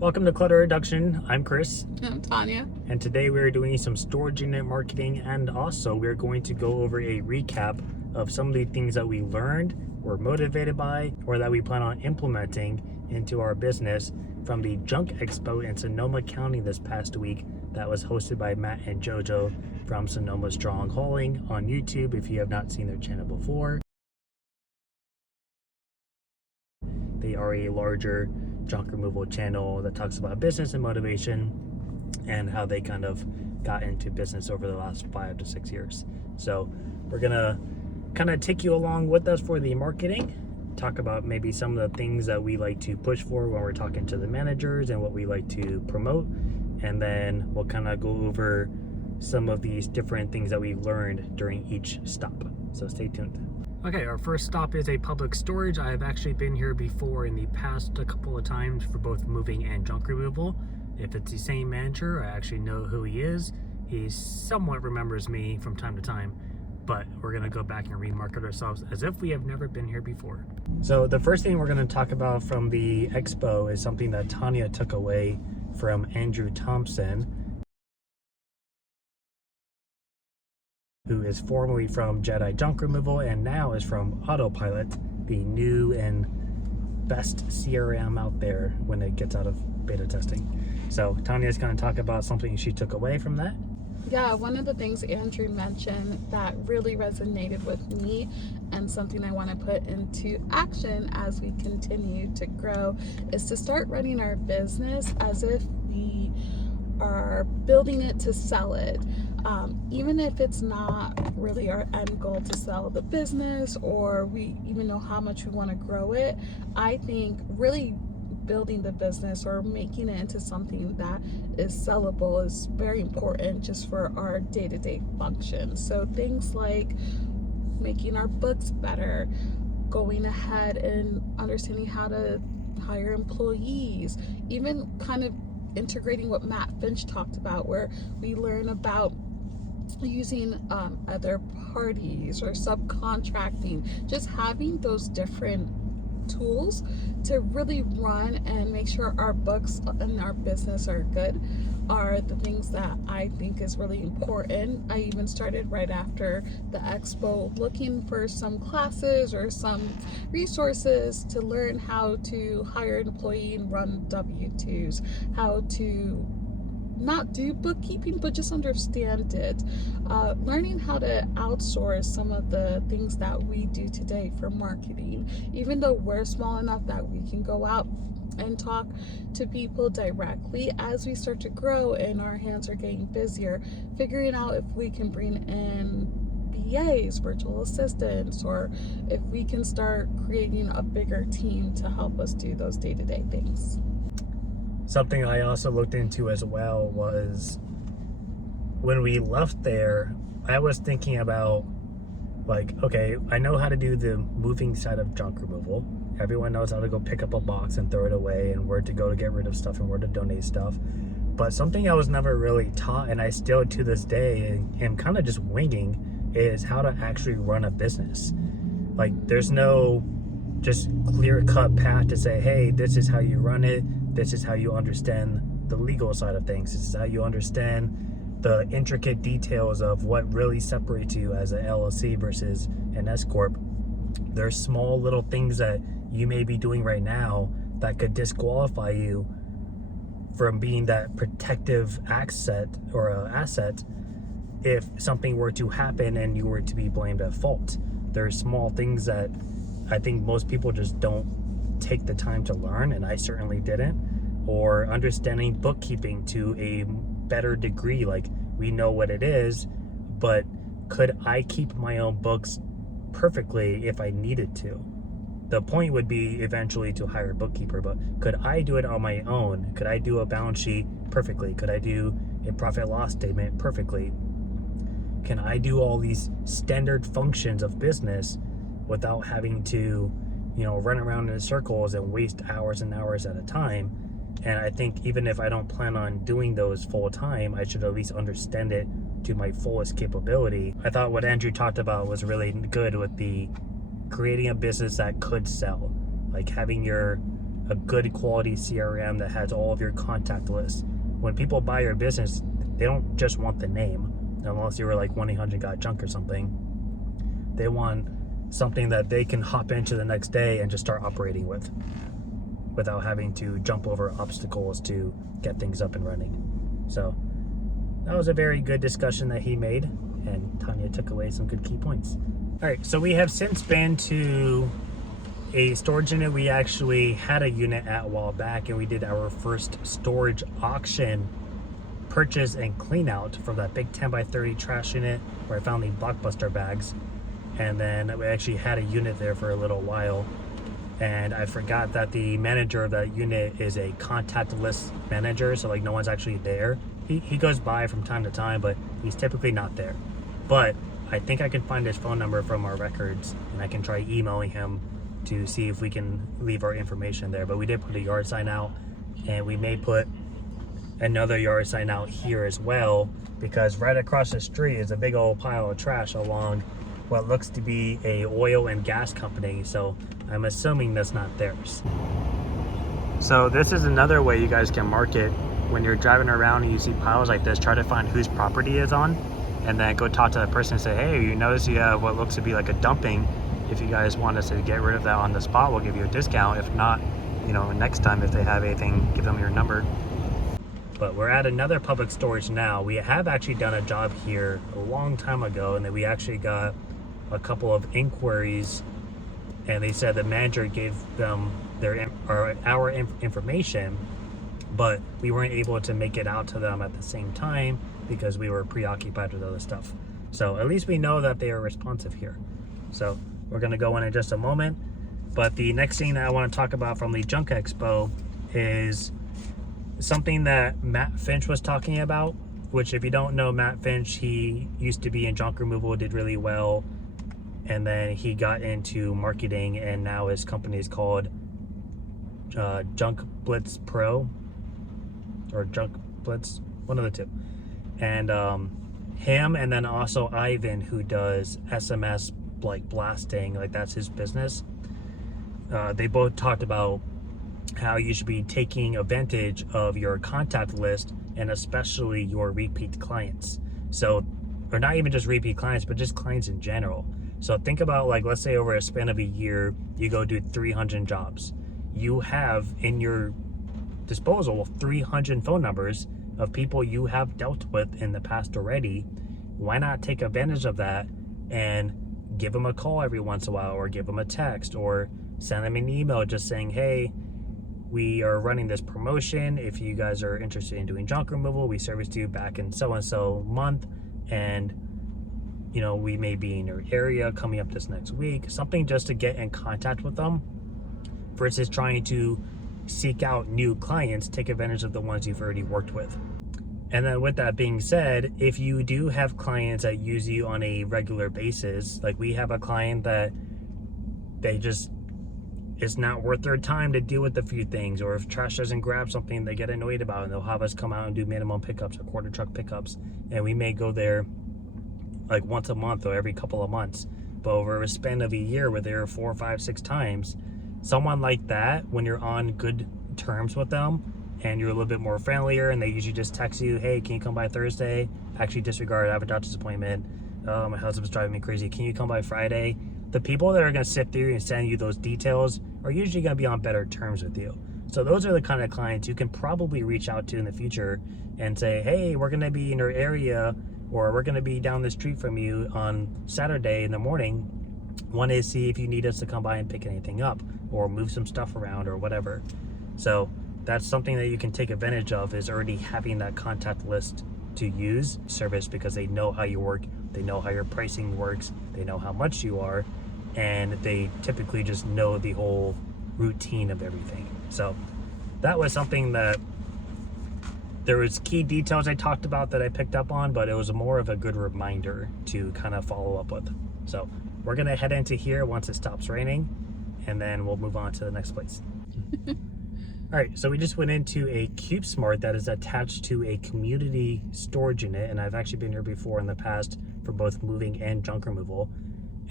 Welcome to Clutter Reduction. I'm Chris, I'm Tanya. and today we're doing some storage unit marketing, and also we're going to go over a recap of some of the things that we learned, were motivated by, or that we plan on implementing into our business from the Junk Expo in Sonoma County this past week that was hosted by Matt and JoJo from Sonoma Strong Hauling on YouTube if you have not seen their channel before. They are a larger junk removal channel that talks about business and motivation and how they kind of got into business over the last 5 to 6 years. So we're gonna kind of take you along with us for the marketing, talk about maybe some of the things that we like to push for when we're talking to the managers and what we like to promote, and then we'll kind of go over some of these different things that we've learned during each stop. So stay tuned. Okay, our first stop is a public storage. I've actually been here before in the past a couple of times for both moving and junk removal. If it's the same manager, I actually know who he is. He somewhat remembers me from time to time, but we're gonna go back and remarket ourselves as if we have never been here before. So the first thing we're gonna talk about from the expo is something that Tanya took away from Andrew Thompson, who is formerly from Jedi Junk Removal and now is from Autopilot, the new and best CRM out there when it gets out of beta testing. So Tanya's going to talk about something she took away from that. Yeah, one of the things Andrew mentioned that really resonated with me and something I want to put into action as we continue to grow is to start running our business as if we are building it to sell it. Even if it's not really our end goal to sell the business, or we even know how much we want to grow it, I think really building the business or making it into something that is sellable is very important just for our day-to-day functions. So things like making our books better, going ahead and understanding how to hire employees, even kind of integrating what Matt Finch talked about, where we learn about using other parties or subcontracting, just having those different tools to really run and make sure our books and our business are good are the things that I think is really important. I even started right after the expo looking for some classes or some resources to learn how to hire an employee and run W-2s, how to not do bookkeeping but just understand it, learning how to outsource some of the things that we do today for marketing, even though we're small enough that we can go out and talk to people directly. As we start to grow and our hands are getting busier, figuring out if we can bring in VAs, virtual assistants, or if we can start creating a bigger team to help us do those day-to-day things. Something I also looked into as well was when we left there, I was thinking about, like, okay, I know how to do the moving side of junk removal. Everyone knows how to go pick up a box and throw it away, and where to go to get rid of stuff and where to donate stuff. But something I was never really taught, and I still to this day am kind of just winging, is how to actually run a business. Like, there's no just clear-cut path to say, hey, this is how you run it. This is how you understand the legal side of things. This is how you understand the intricate details of what really separates you as an LLC versus an S Corp. There's small little things that you may be doing right now that could disqualify you from being that protective asset or asset if something were to happen and you were to be blamed at fault. There's small things that I think most people just don't take the time to learn, and I certainly didn't. Or understanding bookkeeping to a better degree. Like, we know what it is, but could I keep my own books perfectly if I needed to? The point would be eventually to hire a bookkeeper, but could I do it on my own? Could I do a balance sheet perfectly? Could I do a profit loss statement perfectly? Can I do all these standard functions of business without having to, run around in circles and waste hours and hours at a time? And I think even if I don't plan on doing those full time, I should at least understand it to my fullest capability. I thought what Andrew talked about was really good with the creating a business that could sell, like having your a good quality CRM that has all of your contact lists. When people buy your business, they don't just want the name, unless you were like 1-800-GOT-JUNK or something. They want something that they can hop into the next day and just start operating with, without having to jump over obstacles to get things up and running. So that was a very good discussion that he made, and Tanya took away some good key points. All right, so we have since been to a storage unit. We actually had a unit at a while back, and we did our first storage auction purchase and clean out from that big 10x30 trash unit where I found the Blockbuster bags. And then we actually had a unit there for a little while, and I forgot that the manager of that unit is a contact list manager, so like no one's actually there. He goes by from time to time, but he's typically not there. But I think I can find his phone number from our records, and I can try emailing him to see if we can leave our information there. But we did put a yard sign out, and we may put another yard sign out here as well, because right across the street is a big old pile of trash along what looks to be a oil and gas company, so I'm assuming that's not theirs. So this is another way you guys can market. When you're driving around and you see piles like this, try to find whose property is on, and then go talk to the person and say, hey, you notice you have what looks to be like a dumping. If you guys want us to get rid of that on the spot, we'll give you a discount. If not, next time if they have anything, give them your number. But we're at another public storage now. We have actually done a job here a long time ago, and then we actually got a couple of inquiries, and they said the manager gave them our information, but we weren't able to make it out to them at the same time because we were preoccupied with other stuff. So at least we know that they are responsive here. So we're going to go in just a moment. But the next thing that I want to talk about from the Junk Expo is something that Matt Finch was talking about, which if you don't know Matt Finch, he used to be in junk removal, did really well, and then he got into marketing, and now his company is called Junk Blitz Pro, or Junk Blitz, one of the two. And him, and then also Ivan, who does SMS like blasting, like that's his business. They both talked about how you should be taking advantage of your contact list, and especially your repeat clients. So, or not even just repeat clients, but just clients in general. So think about, like, let's say over a span of a year, you go do 300 jobs. You have in your disposal 300 phone numbers of people you have dealt with in the past already. Why not take advantage of that and give them a call every once in a while, or give them a text, or send them an email just saying, hey, we are running this promotion. If you guys are interested in doing junk removal, we serviced you back in so-and-so month, and we may be in your area coming up this next week. Something just to get in contact with them versus trying to seek out new clients. Take advantage of the ones you've already worked with. And then with that being said, if you do have clients that use you on a regular basis, like we have a client that it's not worth their time to deal with a few things, or if trash doesn't grab something they get annoyed about, and they'll have us come out and do minimum pickups or quarter truck pickups, and we may go there like once a month or every couple of months. But over a span of a year, we're there 4, 5, 6 times. Someone like that, when you're on good terms with them and you're a little bit more friendlier, and they usually just text you, hey, can you come by Thursday? Actually disregard, I have a doctor's appointment. My husband's driving me crazy. Can you come by Friday? The people that are going to sit through and send you those details are usually going to be on better terms with you. So those are the kind of clients you can probably reach out to in the future and say, hey, we're going to be in your area, or we're going to be down the street from you on Saturday in the morning. Want to see if you need us to come by and pick anything up, or move some stuff around, or whatever. So that's something that you can take advantage of, is already having that contact list to use service, because they know how you work, they know how your pricing works, they know how much you are, and they typically just know the whole routine of everything. So that was something that there was key details I talked about that I picked up on, but it was more of a good reminder to kind of follow up with. So we're gonna head into here once it stops raining, and then we'll move on to the next place. All right, so we just went into a CubeSmart that is attached to a community storage unit, and I've actually been here before in the past for both moving and junk removal.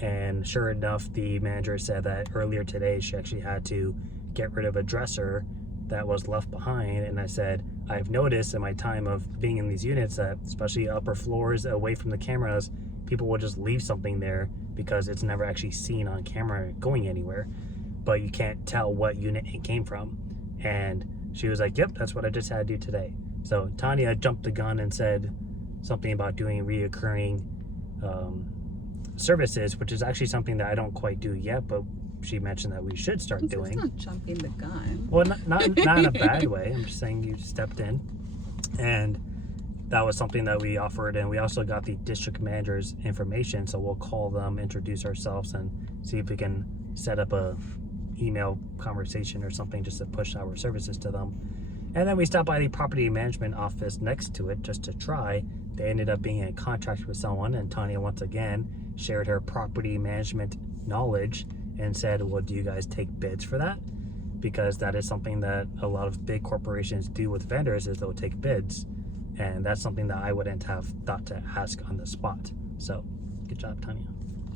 And sure enough, the manager said that earlier today she actually had to get rid of a dresser that was left behind. And I said, I've noticed in my time of being in these units that, especially upper floors away from the cameras, people will just leave something there because it's never actually seen on camera going anywhere, but you can't tell what unit it came from. And she was like, yep, that's what I just had to do today. So Tanya jumped the gun and said something about doing reoccurring services, which is actually something that I don't quite do yet, but she mentioned that we should start doing. It's not jumping the gun. Well, not in a bad way. I'm just saying you stepped in, and that was something that we offered. And we also got the district manager's information, so we'll call them, introduce ourselves, and see if we can set up a email conversation or something just to push our services to them. And then we stopped by the property management office next to it just to try. They ended up being in contract with someone, and Tanya once again shared her property management knowledge and said, well, do you guys take bids for that? Because that is something that a lot of big corporations do with vendors, is they'll take bids. And that's something that I wouldn't have thought to ask on the spot. So good job, Tanya.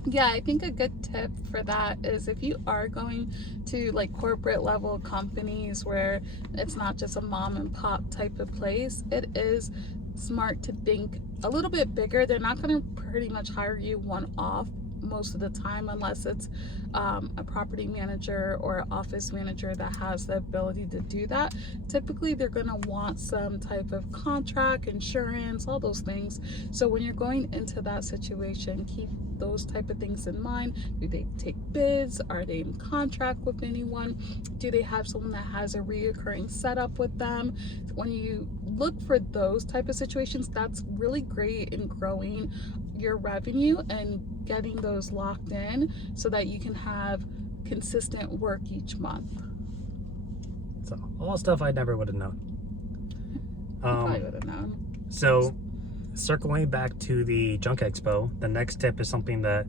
Yeah, I think a good tip for that is if you are going to like corporate level companies where it's not just a mom and pop type of place, it is smart to think a little bit bigger. They're not going to pretty much hire you one off most of the time unless it's a property manager or office manager that has the ability to do that. Typically they're going to want some type of contract, insurance, all those things. So when you're going into that situation, keep those type of things in mind. Do they take bids? Are they in contract with anyone? Do they have someone that has a reoccurring setup with them? When you look for those type of situations, that's really great in growing your revenue and getting those locked in so that you can have consistent work each month. So all stuff I never would have known. Probably would have known. So circling back to the Junk Expo, the next tip is something that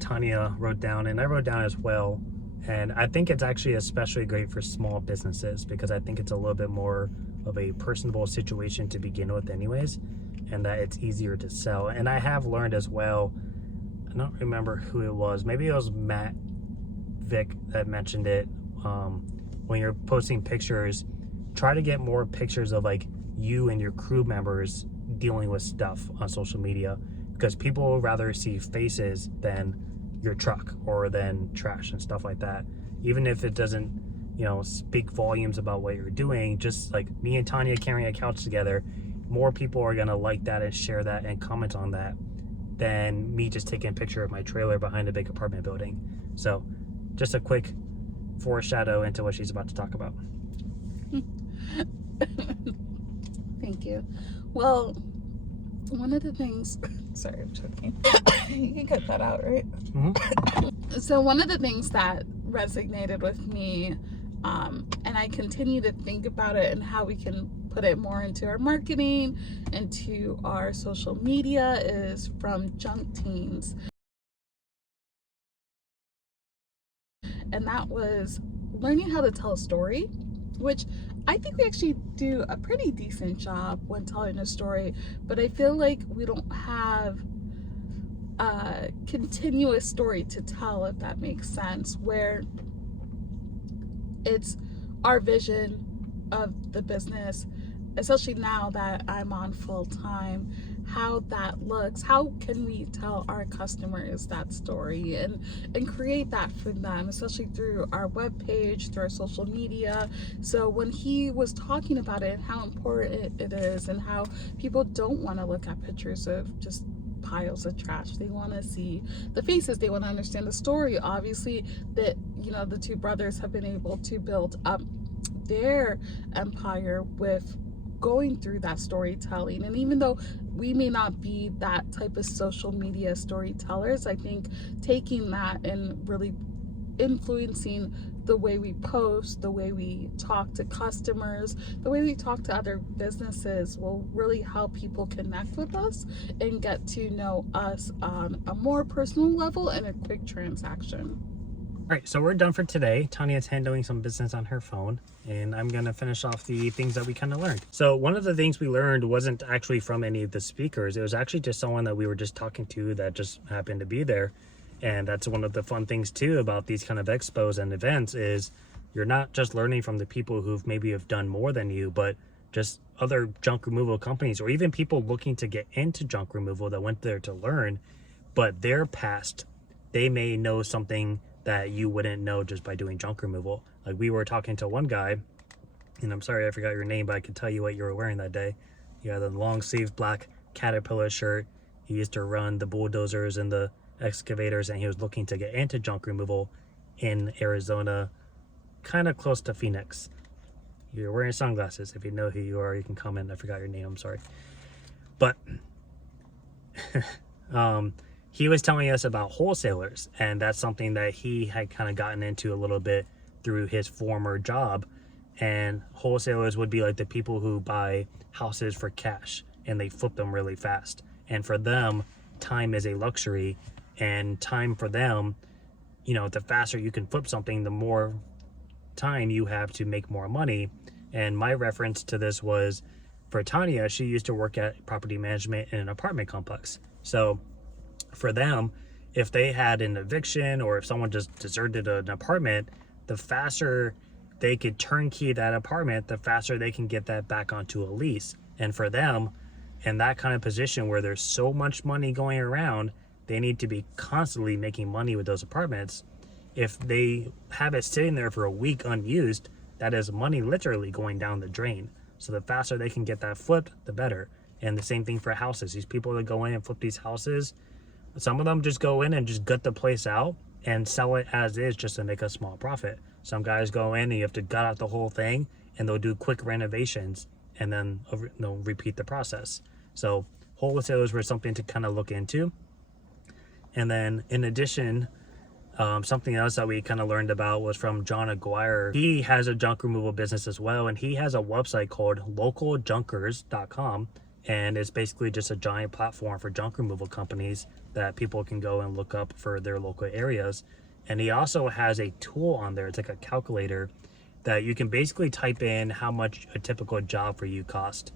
Tanya wrote down, and I wrote down as well. And I think it's actually especially great for small businesses because I think it's a little bit more of a personable situation to begin with anyways, and that it's easier to sell. And I have learned as well, I don't remember who it was, maybe it was Matt Vick that mentioned it, when you're posting pictures, try to get more pictures of like you and your crew members dealing with stuff on social media, because people will rather see faces than your truck or than trash and stuff like that. Even if it doesn't, you know, speak volumes about what you're doing, just like me and Tanya carrying a couch together, more people are gonna like that and share that and comment on that than me just taking a picture of my trailer behind a big apartment building. So just a quick foreshadow into what she's about to talk about. Thank you. Well, one of the things, sorry, I'm choking. You can cut that out, right? Mm-hmm. So one of the things that resonated with me, and I continue to think about it and how we can put it more into our marketing, into our social media, is from Junk Teens. And that was learning how to tell a story, which I think we actually do a pretty decent job when telling a story, but I feel like we don't have a continuous story to tell, if that makes sense, where it's our vision of the business, especially now that I'm on full time, how that looks, how can we tell our customers that story and create that for them, especially through our webpage, through our social media. So when he was talking about it and how important it is and how people don't want to look at pictures of just piles of trash, they want to see the faces, they want to understand the story. Obviously that, you know, the two brothers have been able to build up their empire with going through that storytelling. And even though we may not be that type of social media storytellers, I think taking that and really influencing the way we post, the way we talk to customers, the way we talk to other businesses will really help people connect with us and get to know us on a more personal level and a quick transaction. All right, so we're done for today. Tanya's handling some business on her phone, and I'm gonna finish off the things that we kind of learned. So one of the things we learned wasn't actually from any of the speakers. It was actually just someone that we were just talking to that just happened to be there. And that's one of the fun things too about these kind of expos and events is you're not just learning from the people who've maybe have done more than you, but just other junk removal companies, or even people looking to get into junk removal that went there to learn, but their past, they may know something that you wouldn't know just by doing junk removal. Like we were talking to one guy, and I'm sorry I forgot your name, but I could tell you what you were wearing that day. You had a long sleeve black Caterpillar shirt. He used to run the bulldozers and the excavators, and he was looking to get into junk removal in Arizona, kind of close to Phoenix. You're wearing sunglasses. If you know who you are, you can comment. I forgot your name, I'm sorry. But he was telling us about wholesalers, and that's something that he had kind of gotten into a little bit through his former job. And wholesalers would be like the people who buy houses for cash and they flip them really fast. And for them, time is a luxury, and time for them, you know, the faster you can flip something, the more time you have to make more money. And my reference to this was for Tanya, she used to work at property management in an apartment complex. So for them, if they had an eviction or if someone just deserted an apartment, the faster they could turnkey that apartment, the faster they can get that back onto a lease. And for them, in that kind of position where there's so much money going around, they need to be constantly making money with those apartments. If they have it sitting there for a week unused, that is money literally going down the drain. So the faster they can get that flipped, the better. And the same thing for houses. These people that go in and flip these houses, some of them just go in and just gut the place out and sell it as is just to make a small profit. Some guys go in and you have to gut out the whole thing, and they'll do quick renovations and then they'll repeat the process. So wholesalers were something to kind of look into. And then in addition, something else that we kind of learned about was from John Aguirre. He has a junk removal business as well, and he has a website called localjunkers.com, and it's basically just a giant platform for junk removal companies that people can go and look up for their local areas. And he also has a tool on there. It's like a calculator that you can basically type in how much a typical job for you cost,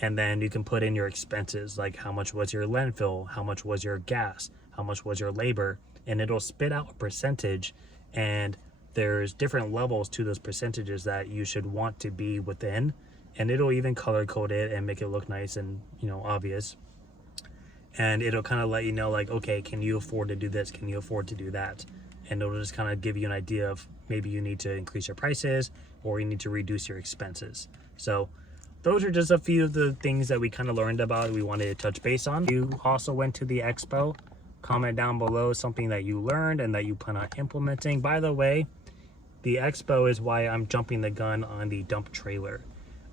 and then you can put in your expenses, like how much was your landfill, how much was your gas, how much was your labor, and it'll spit out a percentage. And there's different levels to those percentages that you should want to be within, and it'll even color code it and make it look nice and, you know, obvious. And it'll kind of let you know, like, okay, can you afford to do this, can you afford to do that? And it'll just kind of give you an idea of maybe you need to increase your prices or you need to reduce your expenses. So those are just a few of the things that we kind of learned about, we wanted to touch base on. You also went to the expo. Comment down below something that you learned and that you plan on implementing. By the way, the expo is why I'm jumping the gun on the dump trailer.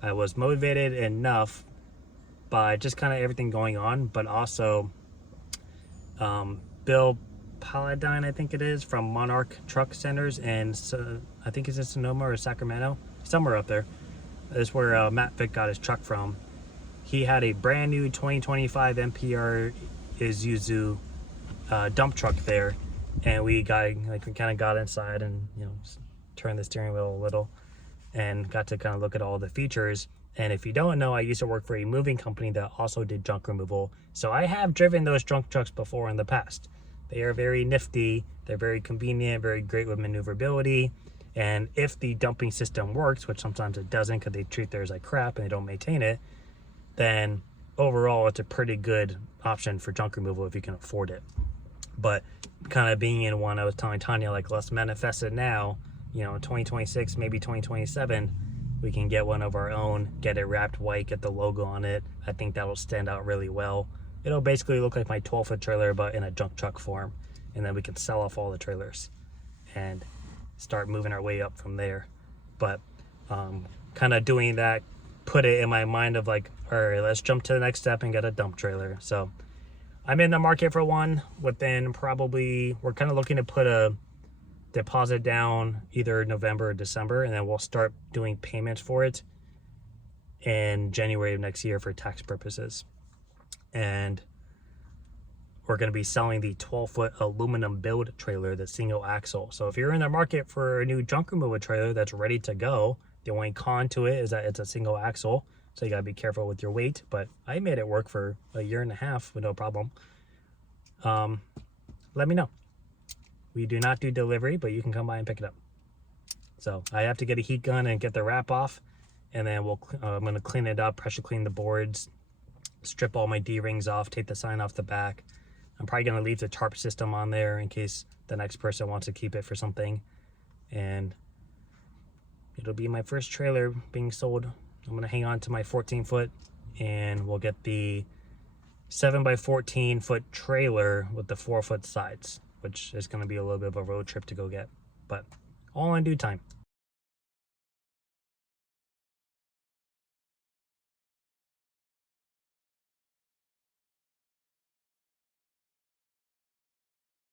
I was motivated enough by just kind of everything going on, but also Bill Paladine, I think it is, from Monarch Truck Centers, and so I think it's in Sonoma or Sacramento, somewhere up there. That's where Matt Vick got his truck from. He had a brand new 2025 MPR Isuzu dump truck there, and we kind of got inside and, you know, turned the steering wheel a little and got to kind of look at all the features. And if you don't know, I used to work for a moving company that also did junk removal, so I have driven those junk trucks before in the past. They are very nifty, they're very convenient, very great with maneuverability, and if the dumping system works, which sometimes it doesn't because they treat theirs like crap and they don't maintain it, then overall it's a pretty good option for junk removal if you can afford it. But kind of being in one, I was telling Tanya, like, let's manifest it now, you know, 2026, maybe 2027, we can get one of our own, get it wrapped white, get the logo on it. I think that will stand out really well. It'll basically look like my 12-foot trailer, but in a junk truck form. And then we can sell off all the trailers and start moving our way up from there. But kind of doing that, put it in my mind of like, all right, let's jump to the next step and get a dump trailer. So I'm in the market for one. Within probably, we're kind of looking to put a deposit down either November or December, and then we'll start doing payments for it in January of next year for tax purposes. And we're going to be selling the 12-foot aluminum build trailer, the single axle. So if you're in the market for a new junk removal trailer that's ready to go, the only con to it is that it's a single axle, so you got to be careful with your weight. But I made it work for a year and a half with no problem. Let me know. We do not do delivery, but you can come by and pick it up. So So I have to get a heat gun and get the wrap off, and then I'm gonna clean it up, pressure clean the boards, strip all my D-rings off, take the sign off the back. I'm probably gonna leave the tarp system on there in case the next person wants to keep it for something. And it'll be my first trailer being sold. I'm gonna hang on to my 14-foot, and we'll get the 7x14-foot trailer with the 4-foot sides, which is gonna be a little bit of a road trip to go get, but all in due time.